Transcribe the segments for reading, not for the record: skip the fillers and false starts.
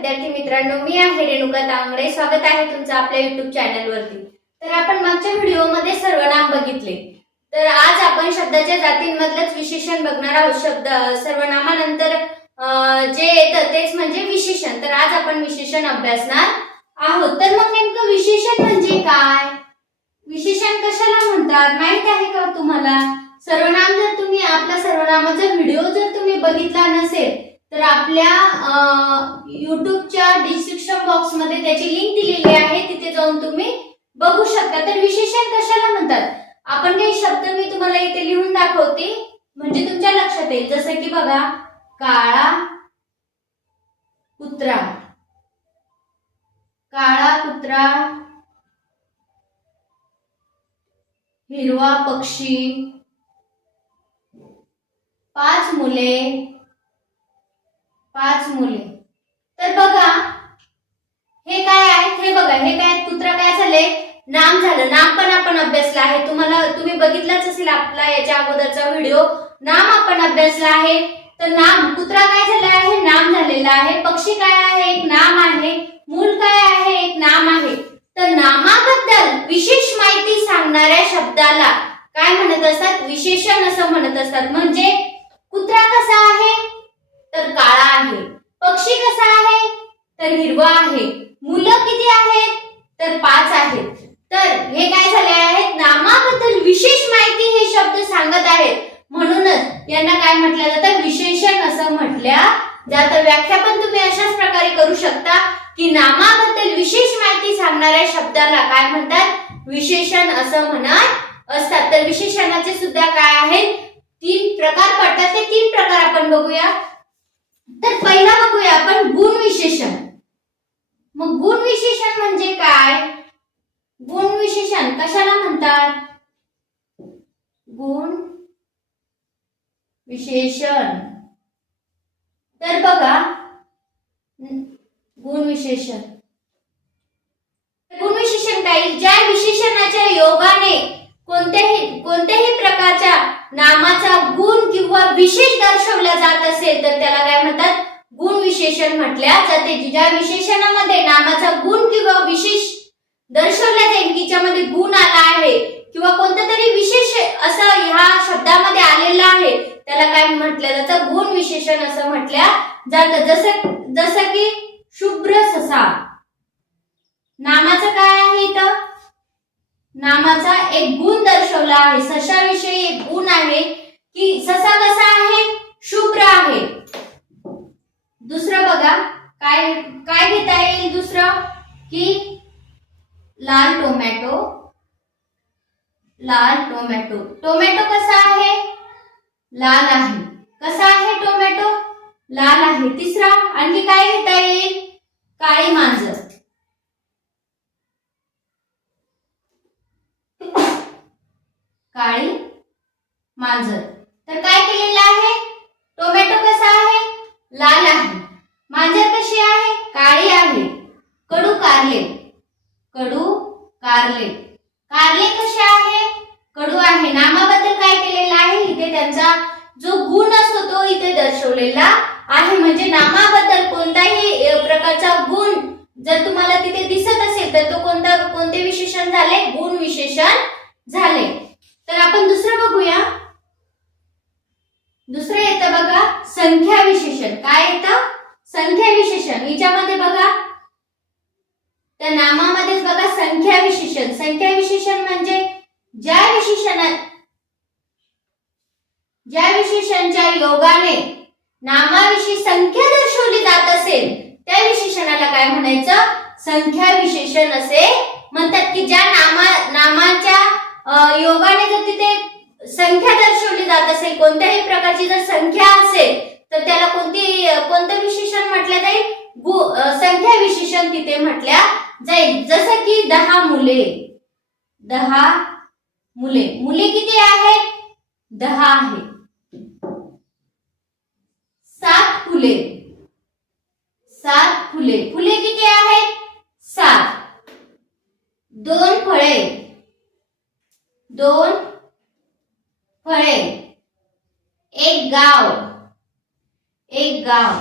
विद्यार्थी मित्रांनो, मी आहे रेणुका तांगडे। स्वागत आहे तुमचं आपल्या YouTube चॅनल वरती। तर आपण मागच्या व्हिडिओमध्ये सर्वनाम बघितले। तर आज आपण शब्दाच्या जातींमधलंच विशेषण बघणार आहोत। शब्द सर्वनामानंतर जे येतं तेच म्हणजे विशेषण। तर आज आपण विशेषण अभ्यासणार आहोत। तर मग नेमकं विशेषण म्हणजे काय? विशेषण कशाला म्हणतात माहित आहे का तुम्हाला? सर्वनाम जर तुम्ही आपला सर्वनामाचा व्हिडिओ जर तुम्ही बघितला नसेल तर आपल्या YouTubeच्या डिस्क्रिप्शन बॉक्स मध्ये त्याची लिंक दिलेली आहे, तिथे जाऊन तुम्ही बघू शकता। तर विशेषण कशाला म्हणतात? आपण काही शब्द मी तुम्हाला इथे लिहून दाखवते म्हणजे तुमच्या लक्षात येईल। जसं की बघा, काळा कुत्रा, काळा कुत्रा, हिरवा पक्षी, 5 मुले, 5 मुले। तर बघा हे काय आहे? हे बघा, हे काय? कुत्रा काय झाले? नाम झालं। नाम पण आपण अभ्यासला आहे। तुम्ही बघितलाच असेल आपला याच्या अगोदरचा व्हिडिओ, नाम आपण अभ्यासला आहे। तर नाम, कुत्रा काय झाला आहे? नाम झालेला आहे। पक्षी काय आहे? एक नाम आहे। मूल काय आहे? एक नाम आहे। तर नामाबद्दल विशेष माहिती सांगणाऱ्या शब्दाला काय म्हणत असतात? विशेषण असं म्हणत असतात। म्हणजे कुत्रा कसा आहे? तर काळा आहे। पक्षी कसा आहे? तर हिरवा आहे। मुलं किती आहेत? तर 5 आहेत। तर हे काय झाले आहेत? नामाबद्दल विशेष माहिती हे शब्द सांगत आहेत, म्हणूनच यांना काय म्हटलं जातं? विशेषण असं म्हटल्या जातं। व्याख्या पण तुम्ही अशाच प्रकारे करू शकता की नामाबद्दल विशेष माहिती सांगणाऱ्या शब्दाला काय म्हणतात? विशेषण असं म्हणत असतात। तर विशेषणाचे सुद्धा काय आहेत? 3 प्रकार पडतात। ते 3 प्रकार आपण बघूया। तर पहिला बघूया आपण गुण विशेषण। मग गुण विशेषण म्हणजे काय? गुण विशेषण कशाला म्हणतात? गुण विशेषण। तर बघा, गुण विशेषण, गुण विशेषण काय? ज्या विशेषणाच्या योगाने कोणत्याही प्रकारच्या नामाचा गुण किंवा विशेष दर्शवला जात असेल तर त्याला काय म्हणतात? गुण विशेषण म्हटल्या जाते। ज्या विशेषणामध्ये नामाचा गुण किंवा विशेष दर्शवला जाईल की ज्यामध्ये गुण आला आहे किंवा कोणता तरी विशेष असं ह्या शब्दामध्ये आलेला आहे, त्याला काय म्हटलं जातं? गुण विशेषण असं म्हटल्या जातं। जसं की शुभ्र ससा, नामाचं काय आहे? इथं नामाचा एक गुण दर्शवला आहे। सशाविषयी एक गुण आहे की ससा कसा आहे? शुभ्र आहे। दुसरं बघा, काय काय घेता येईल? दुसरं की लाल टोमॅटो, लाल टोमॅटो, टोमॅटो कसा आहे? लाल आहे। कसा आहे टोमॅटो? लाल आहे। तिसरा आणखी काय घेता येईल? काळी मांजर, काळी मांजर। तर काय केलेलं आहे? टोमॅटो कसा आहे? लाल आहे। मांजर कशी आहे? काळी आहे। कडू कारले, कडू कारले, कारले कसे आहे? कडू आहे। नामाबद्दल काय केलेलं आहे? इथे त्यांचा जो गुण असतो तो इथे दर्शवलेला आहे। म्हणजे नामाबद्दल कोणताही प्रकारचा गुण जर तुम्हाला तिथे दिसत असेल तर तो कोणते विशेषण झाले? गुण विशेषण झाले। तर आपण दुसरं बघूया। दुसरं येतं बघा, संख्या विशेषण। काय येतं? संख्या विशेषण। याच्यामध्ये बघा, त्या नामामध्येच बघा संख्या विशेषण। संख्या विशेषण म्हणजे ज्या विशेषणाच्या योगाने नामाविषयी संख्या दर्शवली जात असेल त्या विशेषणाला काय म्हणायचं? संख्या विशेषण असे म्हणतात। की ज्या नामाच्या योगाने जर तिथे संख्या दर्शवली जात असेल, कोणत्याही प्रकारची जर संख्या असेल तर त्याला कोणतं विशेषण म्हटलं जाईल? संख्या विशेषण तिथे म्हटल्या जाईल। जसं की 10 मुले, 10 मुले, मुले किती आहेत? 10 आहेत। 7 फुले, 7 फुले, फुले किती आहेत? 7। 2 फळे, 2 फळे। 1 गाव, 1 गाव।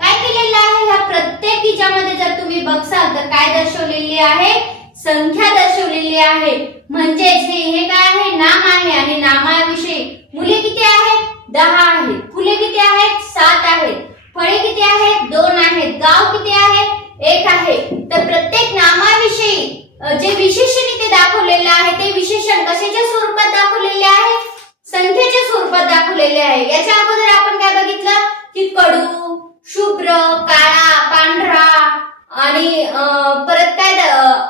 काय केलेलं आहे? ह्या हिच्यामध्ये जर तुम्ही बघसाल तर काय दर्शवलेली आहे, संख्या दर्शवलेली आहे. म्हणजेच हे काय आहे, नाम आहे आणि नामाविषयी मुले किती आहेत, 10 आहेत. फुले किती आहेत, 7 आहेत. फळे किती आहेत, 2 आहेत. गाव किती आहे, 1 आहे. तर प्रत्येक नामाविषयी जे विशेषण इथे दाखवलेले आहे ते विशेषण कशाच्या स्वरूपात दाखवलेले आहे, संख्येच्या स्वरूपात दाखवलेले आहे. याच्या अगोदर आपण काय बघितलं की कडू, शुभ्र, काळा, पांढरा आणि परत काय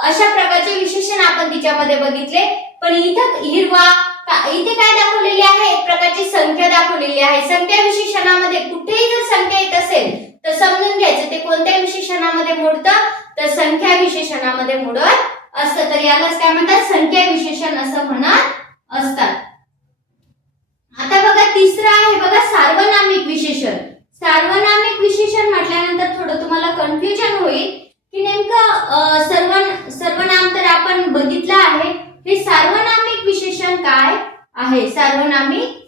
अशा प्रकारचे विशेषण आपण तिच्यामध्ये बघितले. पण इथं हिरवा, इथे काय दाखवलेली आहे, एक प्रकारची संख्या दाखवलेली आहे. संख्या विशेषणामध्ये कुठेही जर संख्या येत असेल तर समजून घ्यायचं ते कोणत्या विशेषणामध्ये मोडतं, तर संख्या विशेषणामध्ये मोडत असतं. तर यालाच काय म्हणतात, संख्या विशेषण असं म्हणत असतात. आता बघा तिसरं आहे बघा सार्वनामिक विशेषण. सार्वनामिक विशेषण म्हटल्यानंतर थोडं तुम्हाला कन्फ्युजन होईल की नेमकं सर्वनाम तर आपण बघितलं आहे, हे सार्वनामिक विशेषण काय आहे. सार्वनामिक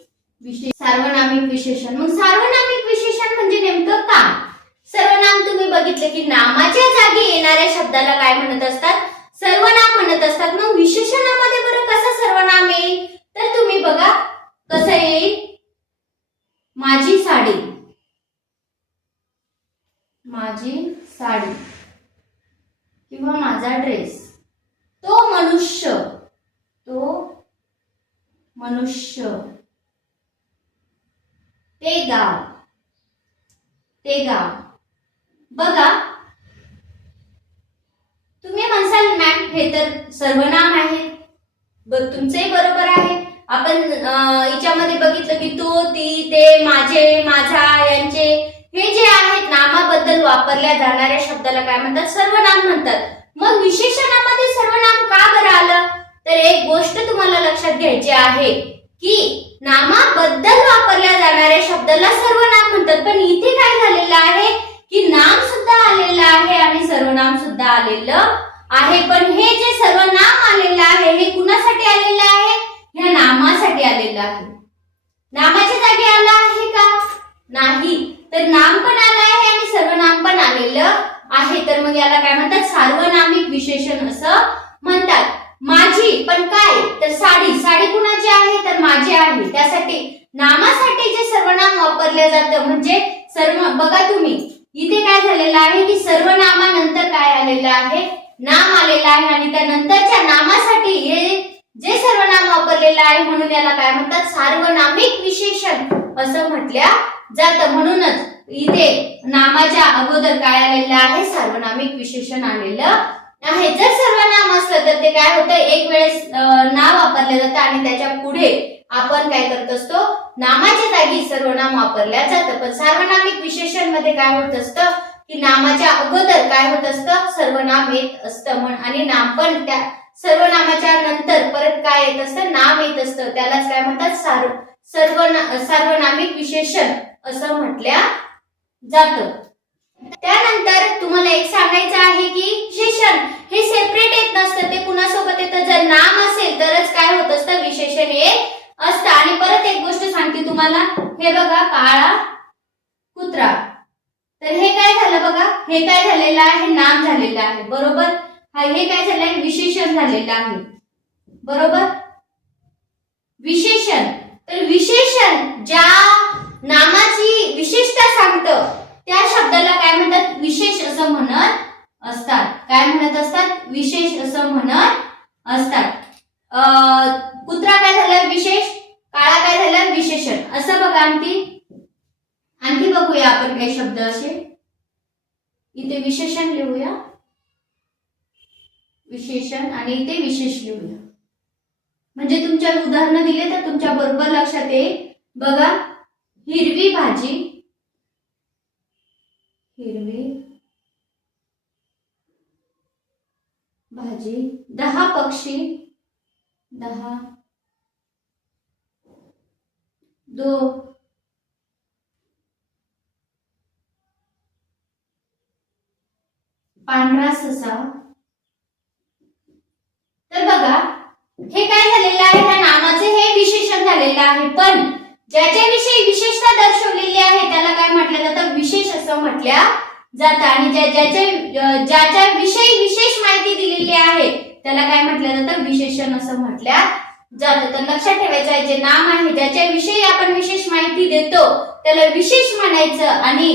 विशेषण, मग सार्वनामिक विशेषण म्हणजे नेमकं काय. सर्वनाम तुम्ही बघितलं की नामाच्या जागी येणाऱ्या शब्दाला काय म्हणत असतात, सर्वनाम म्हणत असतात. मग विशेषणामध्ये बरं कसं सर्वनाम येईल, तर तुम्ही बघा कसं येईल, माझी साडी, माझी साडी किंवा माझा ड्रेस. तो मनुष्य, ते गाव, बघा तुम्ही म्हणसाल मॅम हे तर सर्वनाम आहे. तुमचंही बरोबर आहे. आपण याच्यामध्ये बघितलं की तो, ती, ते, माझे, माझा, यांचे हे जे आहेत नामाबद्दल वापरल्या जाणाऱ्या शब्दाला काय म्हणतात, सर्वनाम म्हणतात. मग विशेषणामध्ये सर्वनाम का बरं आलं, तर एक गोष्ट तुम्हाला लक्षात घ्यायची आहे की नामाबद्दल वापरल्या जाणाऱ्या शब्दाला सर्वनाम म्हणतात. पण इथे काय झालेलं आहे की नाम सुद्धा आलेलं आहे आणि सर्वनाम सुद्धा आलेलं आहे. पण हे जे सर्वनाम आलेलं आहे हे कुणासाठी आलेलं आहे, ह्या नामासाठी आलेलं आहे. नामाच्या जागी आलं आहे का, नाही. तर नाम पण आलं आहे आणि सर्वनाम पण आलेलं आहे. तर मग याला काय म्हणतात, सार्वनामिक विशेषण असं म्हणतात. माझी पण काय, तर साडी कुणाची आहे, तर माझी आहे. त्यासाठी नामासाठी जे सर्वनाम वापरले जातं म्हणजे बघा तुम्ही इथे काय झालेलं आहे की सर्वनामानंतर काय आलेलं आहे, नाम आलेलं आहे आणि त्यानंतरच्या नामासाठी हे जे सर्वनाम वापरलेलं आहे म्हणून याला काय म्हणतात, सार्वनामिक विशेषण असं म्हटल्या जातं. म्हणूनच इथे नामाच्या अगोदर काय आलेलं आहे, सार्वनामिक विशेषण आलेलं आहे. जर सर्वनाम असलं तर ते काय होतं, एक वेळेस नाव वापरलं जातं आणि त्याच्या पुढे आपण काय करत असतो, नामाच्या जागी सर्वनाम वापरल्या जातं. पण सार्वनामिक विशेषण मध्ये काय होत असतं की नामाच्या अगोदर काय होत असतं, सर्वनाम येत असतं. आणि नाम पण त्या सर्वनामाच्या नंतर परत काय येत असतं, नाम येत असतं. त्यालाच काय म्हणतात, सार्वनामिक विशेषण असं म्हटल्या जातं. त्यानंतर तुम्हाला एक सांगायचं आहे की विशेषण हे सेपरेट येत नसतं, ते कुणासोबत येतं, जर नाम असेल तरच काय होत असतं, विशेषण येत असतं. आणि परत एक गोष्ट सांगते तुम्हाला, हे बघा काळा कुत्रा, तर हे काय झालं बघा, हे काय झालेलं आहे, नाम झालेलं आहे, बरोबर. हे काय झालंय, विशेषण झालेलं आहे, बरोबर. विशेषण, तर विशेषण ज्या नामाची विशेषता सांगतं त्या शब्दाला काय म्हणतात, विशेष असं म्हणत असतात. काय म्हणत असतात, विशेष असं म्हणत असतात. कुत्रा काय झालं, विशेष. काळा काय झालं, विशेषण. असं बघा आणखी बघूया आपण काही शब्द असे. इथे विशेषण लिहूया, विशेषण, आणि इथे विशेष लिहूया. म्हणजे तुमच्या उदाहरण दिले तर तुमच्या बरोबर लक्षात येईल. बघा, हिरवी भाजी, हिरवी भाजी, 10 पक्षी, 10, 2, पांढरा ससा. तर बघा हे काय झालेलं आहे, ह्या नामाचे हे विशेषण झालेलं आहे. पण ज्याच्याविषयी विशेषता दर्शवलेली आहे त्याला काय म्हटलं जातं, विशेष असं म्हटल्या जातं आणि ज्याच्या विषयी विशेष माहिती दिलेली आहे त्याला काय म्हटलं जातं, विशेषण असं म्हटल्या जातं. तर लक्षात ठेवायचं आहे, जे नाम आहे ज्याच्याविषयी आपण विशेष माहिती देतो त्याला विशेष म्हणायचं आणि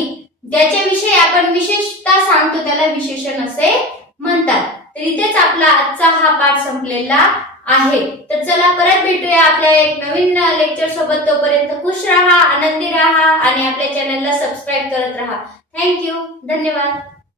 ज्याच्याविषयी आपण विशेषता सांगतो त्याला विशेषण असे म्हणतात. तर इथेच आपला आजचा हा पाठ संपलेला आहे. तर चला परत भेटूया आपल्या एक नवीन लेक्चर सोबत. तोपर्यंत खुश राहा, आनंदी राहा आणि आपल्या चॅनलला सबस्क्राईब करत राहा. थँक्यू, धन्यवाद.